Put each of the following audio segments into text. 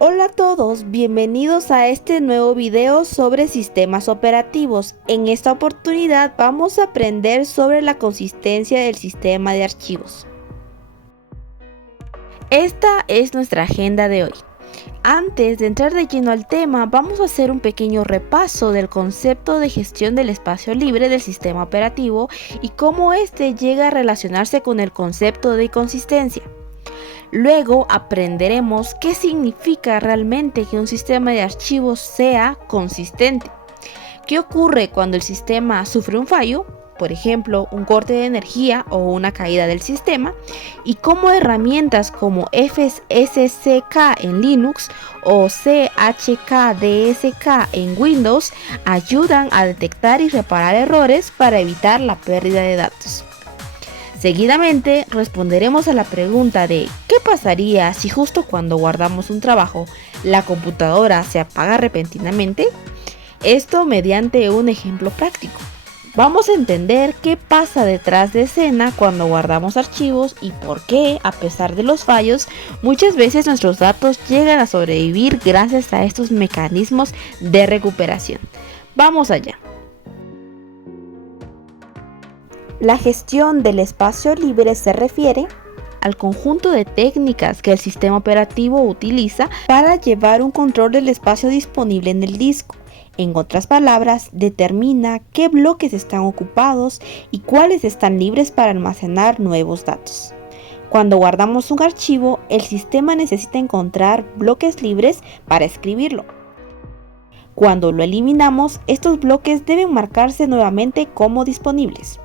Hola a todos, bienvenidos a este nuevo video sobre sistemas operativos. En esta oportunidad vamos a aprender sobre la consistencia del sistema de archivos. Esta es nuestra agenda de hoy. Antes de entrar de lleno al tema, vamos a hacer un pequeño repaso del concepto de gestión del espacio libre del sistema operativo y cómo este llega a relacionarse con el concepto de consistencia. Luego aprenderemos qué significa realmente que un sistema de archivos sea consistente. ¿Qué ocurre cuando el sistema sufre un fallo? Por ejemplo, un corte de energía o una caída del sistema, y cómo herramientas como FSCK en Linux o CHKDSK en Windows ayudan a detectar y reparar errores para evitar la pérdida de datos. Seguidamente responderemos a la pregunta de ¿qué pasaría si justo cuando guardamos un trabajo la computadora se apaga repentinamente? Esto mediante un ejemplo práctico. Vamos a entender qué pasa detrás de escena cuando guardamos archivos y por qué, a pesar de los fallos, muchas veces nuestros datos llegan a sobrevivir gracias a estos mecanismos de recuperación. Vamos allá. La gestión del espacio libre se refiere al conjunto de técnicas que el sistema operativo utiliza para llevar un control del espacio disponible en el disco. En otras palabras, determina qué bloques están ocupados y cuáles están libres para almacenar nuevos datos. Cuando guardamos un archivo, el sistema necesita encontrar bloques libres para escribirlo. Cuando lo eliminamos, estos bloques deben marcarse nuevamente como disponibles.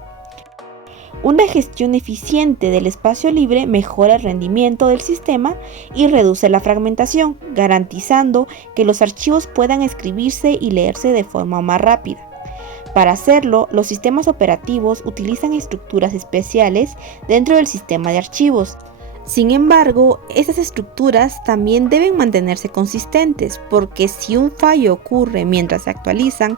Una gestión eficiente del espacio libre mejora el rendimiento del sistema y reduce la fragmentación, garantizando que los archivos puedan escribirse y leerse de forma más rápida. Para hacerlo, los sistemas operativos utilizan estructuras especiales dentro del sistema de archivos. Sin embargo, estas estructuras también deben mantenerse consistentes, porque si un fallo ocurre mientras se actualizan,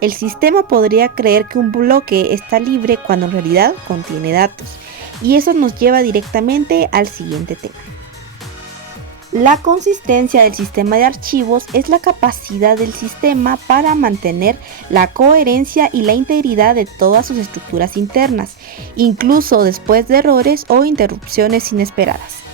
el sistema podría creer que un bloque está libre cuando en realidad contiene datos. Y eso nos lleva directamente al siguiente tema. La consistencia del sistema de archivos es la capacidad del sistema para mantener la coherencia y la integridad de todas sus estructuras internas, incluso después de errores o interrupciones inesperadas.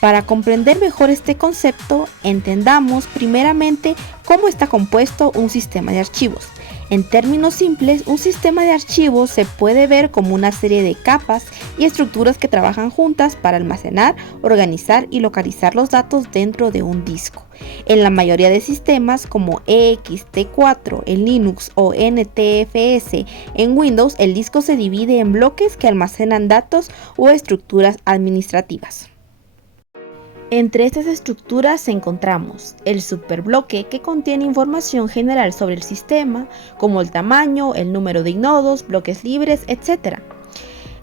Para comprender mejor este concepto, entendamos primeramente cómo está compuesto un sistema de archivos. En términos simples, un sistema de archivos se puede ver como una serie de capas y estructuras que trabajan juntas para almacenar, organizar y localizar los datos dentro de un disco. En la mayoría de sistemas como ext4 en Linux o NTFS en Windows, el disco se divide en bloques que almacenan datos o estructuras administrativas. Entre estas estructuras encontramos el superbloque, que contiene información general sobre el sistema, como el tamaño, el número de inodos, bloques libres, etc.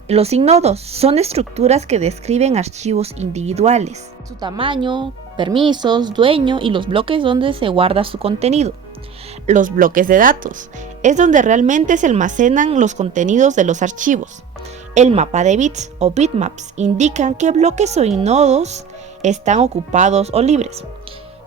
Los ignodos son estructuras que describen archivos individuales, su tamaño, permisos, dueño y los bloques donde se guarda su contenido. Los bloques de datos es donde realmente se almacenan los contenidos de los archivos. El mapa de bits o bitmaps indican qué bloques o inodos están ocupados o libres.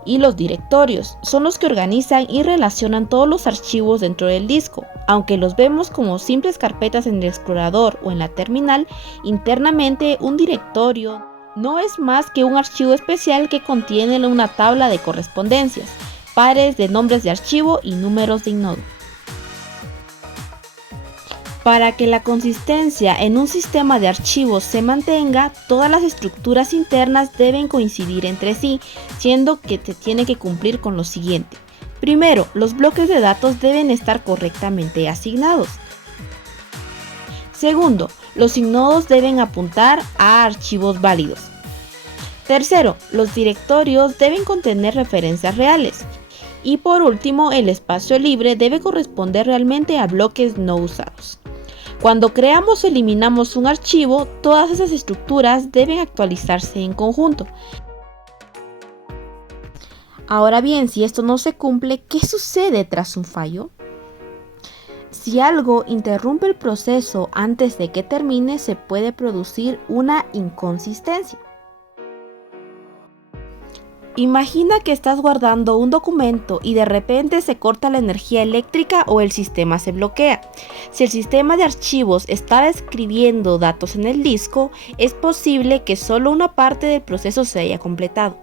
Y los directorios son los que organizan y relacionan todos los archivos dentro del disco. Aunque los vemos como simples carpetas en el explorador o en la terminal, internamente un directorio no es más que un archivo especial que contiene una tabla de correspondencias, pares de nombres de archivo y números de inodo. Para que la consistencia en un sistema de archivos se mantenga, todas las estructuras internas deben coincidir entre sí, siendo que se tiene que cumplir con lo siguiente. Primero, los bloques de datos deben estar correctamente asignados. Segundo, los inodos deben apuntar a archivos válidos. Tercero, los directorios deben contener referencias reales. Y por último, el espacio libre debe corresponder realmente a bloques no usados. Cuando creamos o eliminamos un archivo, todas esas estructuras deben actualizarse en conjunto. Ahora bien, si esto no se cumple, ¿qué sucede tras un fallo? Si algo interrumpe el proceso antes de que termine, se puede producir una inconsistencia. Imagina que estás guardando un documento y de repente se corta la energía eléctrica o el sistema se bloquea. Si el sistema de archivos estaba escribiendo datos en el disco, es posible que solo una parte del proceso se haya completado.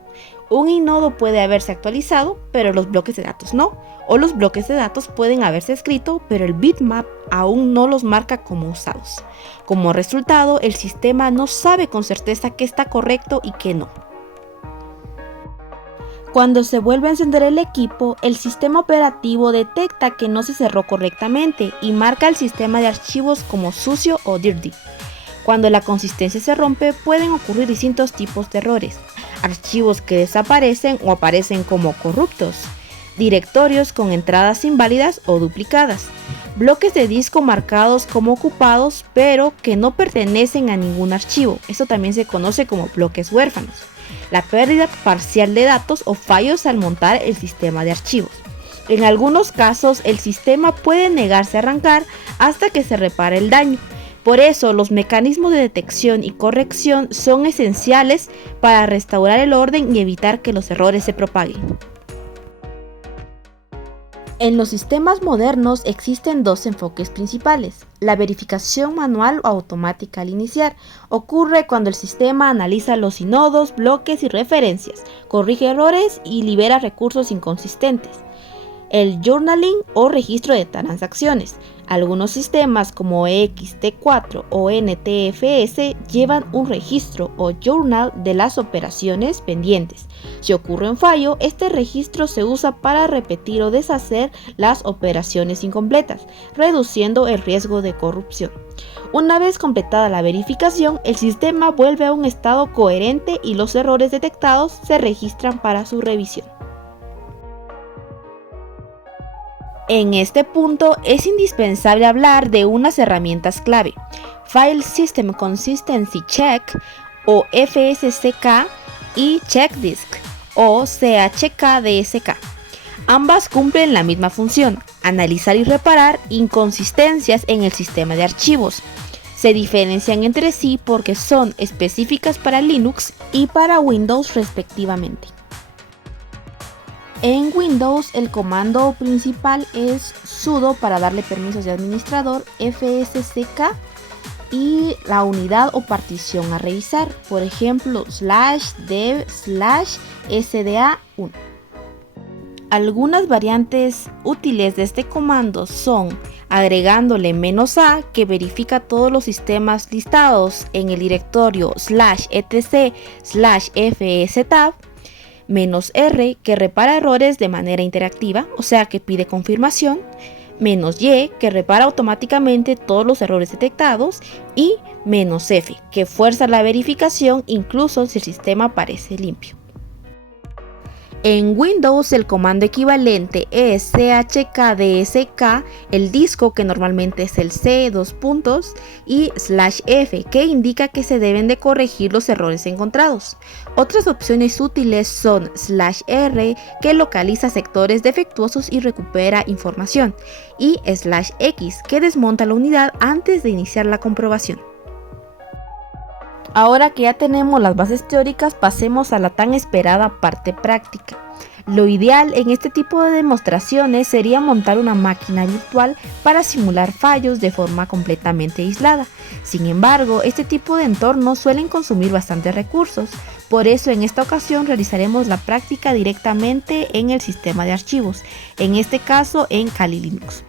Un inodo puede haberse actualizado, pero los bloques de datos no. O los bloques de datos pueden haberse escrito, pero el bitmap aún no los marca como usados. Como resultado, el sistema no sabe con certeza qué está correcto y qué no. Cuando se vuelve a encender el equipo, el sistema operativo detecta que no se cerró correctamente y marca el sistema de archivos como sucio o dirty. Cuando la consistencia se rompe, pueden ocurrir distintos tipos de errores. Archivos que desaparecen o aparecen como corruptos, directorios con entradas inválidas o duplicadas, bloques de disco marcados como ocupados pero que no pertenecen a ningún archivo. Esto también se conoce como bloques huérfanos. La pérdida parcial de datos o fallos al montar el sistema de archivos. En algunos casos, el sistema puede negarse a arrancar hasta que se repare el daño. Por eso, los mecanismos de detección y corrección son esenciales para restaurar el orden y evitar que los errores se propaguen. En los sistemas modernos existen dos enfoques principales. La verificación manual o automática al iniciar ocurre cuando el sistema analiza los inodos, bloques y referencias, corrige errores y libera recursos inconsistentes. El journaling o registro de transacciones. Algunos sistemas como ext4 o NTFS llevan un registro o journal de las operaciones pendientes. Si ocurre un fallo, este registro se usa para repetir o deshacer las operaciones incompletas, reduciendo el riesgo de corrupción. Una vez completada la verificación, el sistema vuelve a un estado coherente y los errores detectados se registran para su revisión. En este punto es indispensable hablar de unas herramientas clave, File System Consistency Check o FSCK y CheckDisk o CHKDSK. Ambas cumplen la misma función, analizar y reparar inconsistencias en el sistema de archivos. Se diferencian entre sí porque son específicas para Linux y para Windows respectivamente. En Windows el comando principal es sudo para darle permisos de administrador, fsck y la unidad o partición a revisar, por ejemplo /dev/sda1. Algunas variantes útiles de este comando son agregándole "-a", que verifica todos los sistemas listados en el directorio /etc/fstab, "-r", que repara errores de manera interactiva, o sea que pide confirmación, "-y", que repara automáticamente todos los errores detectados, y "-f", que fuerza la verificación incluso si el sistema parece limpio. En Windows el comando equivalente es chkdsk, el disco que normalmente es el C, y /f, que indica que se deben de corregir los errores encontrados. Otras opciones útiles son /r, que localiza sectores defectuosos y recupera información, y /x, que desmonta la unidad antes de iniciar la comprobación. Ahora que ya tenemos las bases teóricas, pasemos a la tan esperada parte práctica. Lo ideal en este tipo de demostraciones sería montar una máquina virtual para simular fallos de forma completamente aislada. Sin embargo, este tipo de entornos suelen consumir bastantes recursos. Por eso en esta ocasión realizaremos la práctica directamente en el sistema de archivos, en este caso en Kali Linux.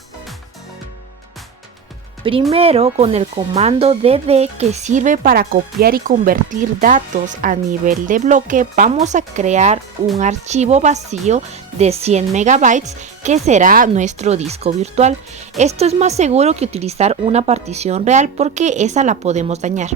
Primero, con el comando dd, que sirve para copiar y convertir datos a nivel de bloque, vamos a crear un archivo vacío de 100 MB que será nuestro disco virtual. Esto es más seguro que utilizar una partición real porque esa la podemos dañar.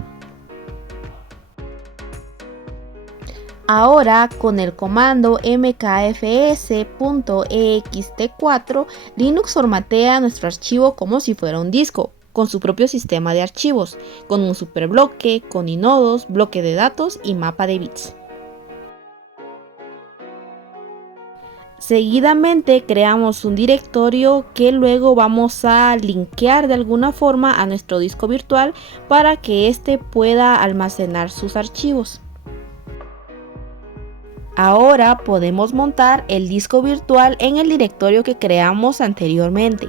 Ahora, con el comando mkfs.ext4, Linux formatea nuestro archivo como si fuera un disco, con su propio sistema de archivos, con un superbloque, con inodos, bloque de datos y mapa de bits. Seguidamente creamos un directorio que luego vamos a linkear de alguna forma a nuestro disco virtual para que éste pueda almacenar sus archivos. Ahora podemos montar el disco virtual en el directorio que creamos anteriormente.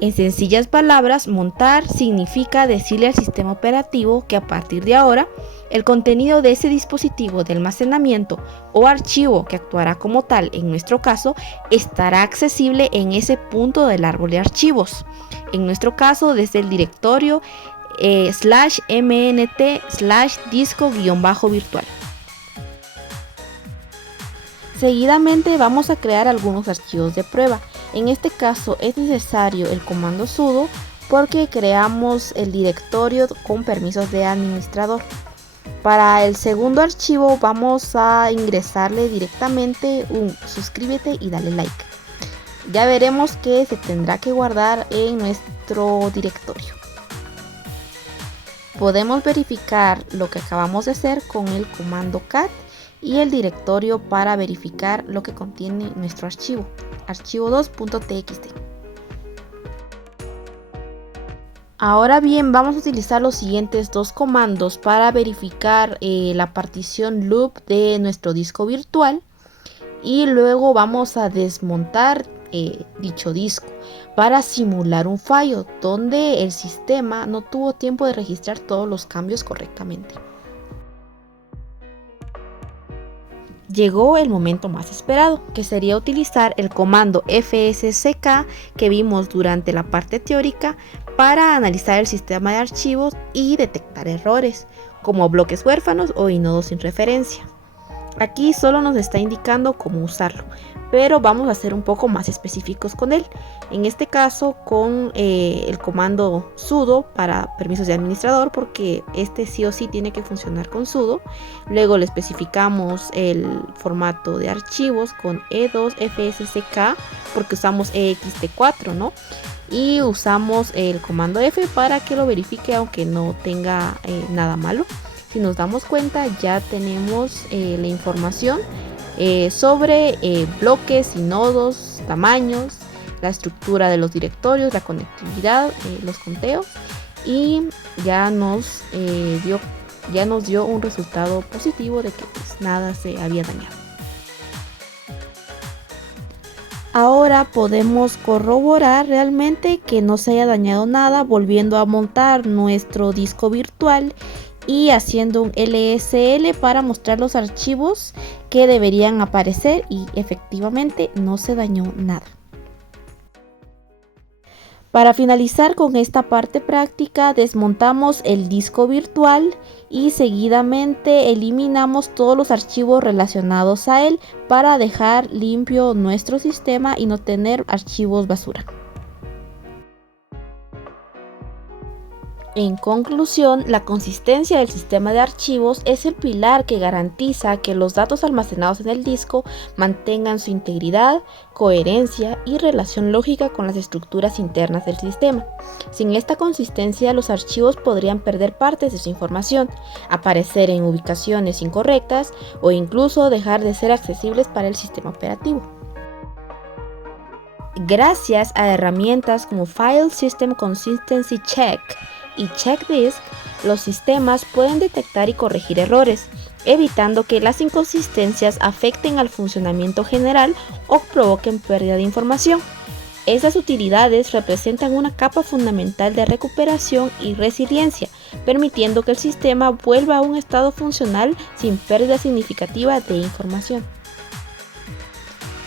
En sencillas palabras, montar significa decirle al sistema operativo que a partir de ahora, el contenido de ese dispositivo de almacenamiento o archivo que actuará como tal en nuestro caso, estará accesible en ese punto del árbol de archivos. En nuestro caso, desde el directorio /mnt/disco-virtual. Seguidamente vamos a crear algunos archivos de prueba. En este caso es necesario el comando sudo porque creamos el directorio con permisos de administrador. Para el segundo archivo vamos a ingresarle directamente un suscríbete y dale like. Ya veremos que se tendrá que guardar en nuestro directorio. Podemos verificar lo que acabamos de hacer con el comando cat y el directorio para verificar lo que contiene nuestro archivo, archivo2.txt. Ahora bien, vamos a utilizar los siguientes dos comandos para verificar la partición loop de nuestro disco virtual y luego vamos a desmontar dicho disco para simular un fallo donde el sistema no tuvo tiempo de registrar todos los cambios correctamente. Llegó el momento más esperado, que sería utilizar el comando fsck que vimos durante la parte teórica para analizar el sistema de archivos y detectar errores, como bloques huérfanos o inodos sin referencia. Aquí solo nos está indicando cómo usarlo, pero vamos a ser un poco más específicos con él. En este caso con el comando sudo para permisos de administrador, porque este sí o sí tiene que funcionar con sudo. Luego le especificamos el formato de archivos con e2fsck porque usamos ext4, ¿no? Y usamos el comando F para que lo verifique aunque no tenga nada malo. Si nos damos cuenta, ya tenemos la información sobre bloques y nodos, tamaños, la estructura de los directorios, la conectividad, los conteos, y ya nos dio un resultado positivo de que pues, nada se había dañado. Ahora podemos corroborar realmente que no se haya dañado nada volviendo a montar nuestro disco virtual y haciendo un LSL para mostrar los archivos que deberían aparecer, y efectivamente no se dañó nada. Para finalizar con esta parte práctica, desmontamos el disco virtual y seguidamente eliminamos todos los archivos relacionados a él para dejar limpio nuestro sistema y no tener archivos basura. En conclusión, la consistencia del sistema de archivos es el pilar que garantiza que los datos almacenados en el disco mantengan su integridad, coherencia y relación lógica con las estructuras internas del sistema. Sin esta consistencia, los archivos podrían perder partes de su información, aparecer en ubicaciones incorrectas o incluso dejar de ser accesibles para el sistema operativo. Gracias a herramientas como File System Consistency Check y CheckDisk, los sistemas pueden detectar y corregir errores, evitando que las inconsistencias afecten al funcionamiento general o provoquen pérdida de información. Esas utilidades representan una capa fundamental de recuperación y resiliencia, permitiendo que el sistema vuelva a un estado funcional sin pérdida significativa de información.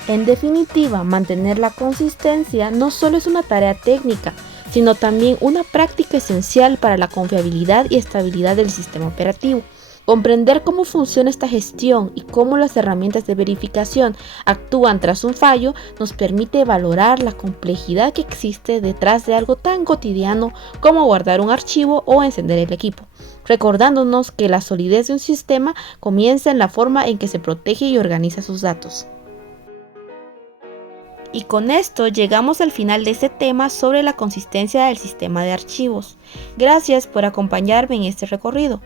En definitiva, mantener la consistencia no solo es una tarea técnica, sino también una práctica esencial para la confiabilidad y estabilidad del sistema operativo. Comprender cómo funciona esta gestión y cómo las herramientas de verificación actúan tras un fallo nos permite valorar la complejidad que existe detrás de algo tan cotidiano como guardar un archivo o encender el equipo, recordándonos que la solidez de un sistema comienza en la forma en que se protege y organiza sus datos. Y con esto llegamos al final de este tema sobre la consistencia del sistema de archivos. Gracias por acompañarme en este recorrido.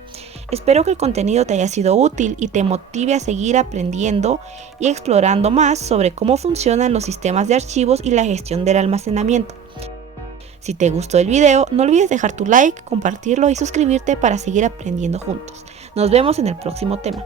Espero que el contenido te haya sido útil y te motive a seguir aprendiendo y explorando más sobre cómo funcionan los sistemas de archivos y la gestión del almacenamiento. Si te gustó el video, no olvides dejar tu like, compartirlo y suscribirte para seguir aprendiendo juntos. Nos vemos en el próximo tema.